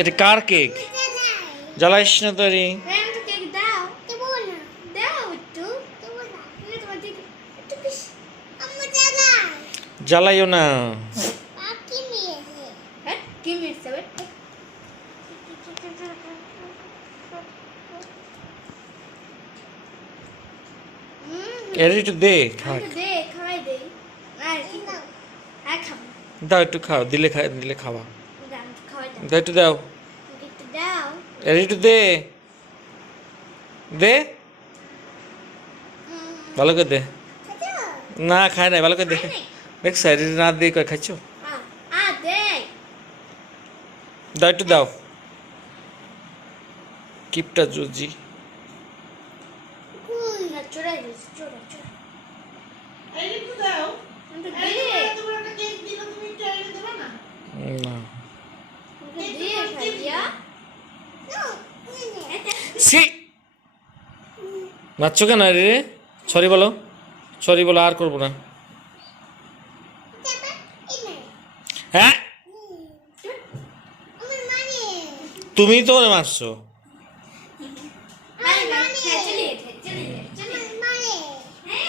এটা কার কেক? জ্বালাইস না তোরি। জ্বালাইও না। এর একটু দে, দাও একটু খাও, দিলে খাওয়া। দাও একটু দাও, এর একটু দে, দে ভালো করে দে। না খায় নাই, ভালো করে দেখে দেখ স্যার না দিয়ে করে খাইছো। দাও একটু দাও, কিপটা জুজি। না সি মারছো কেন রে? সরি বলো, সরি বলো, আর করবো না। হ্যাঁ তুমি তো মারছো।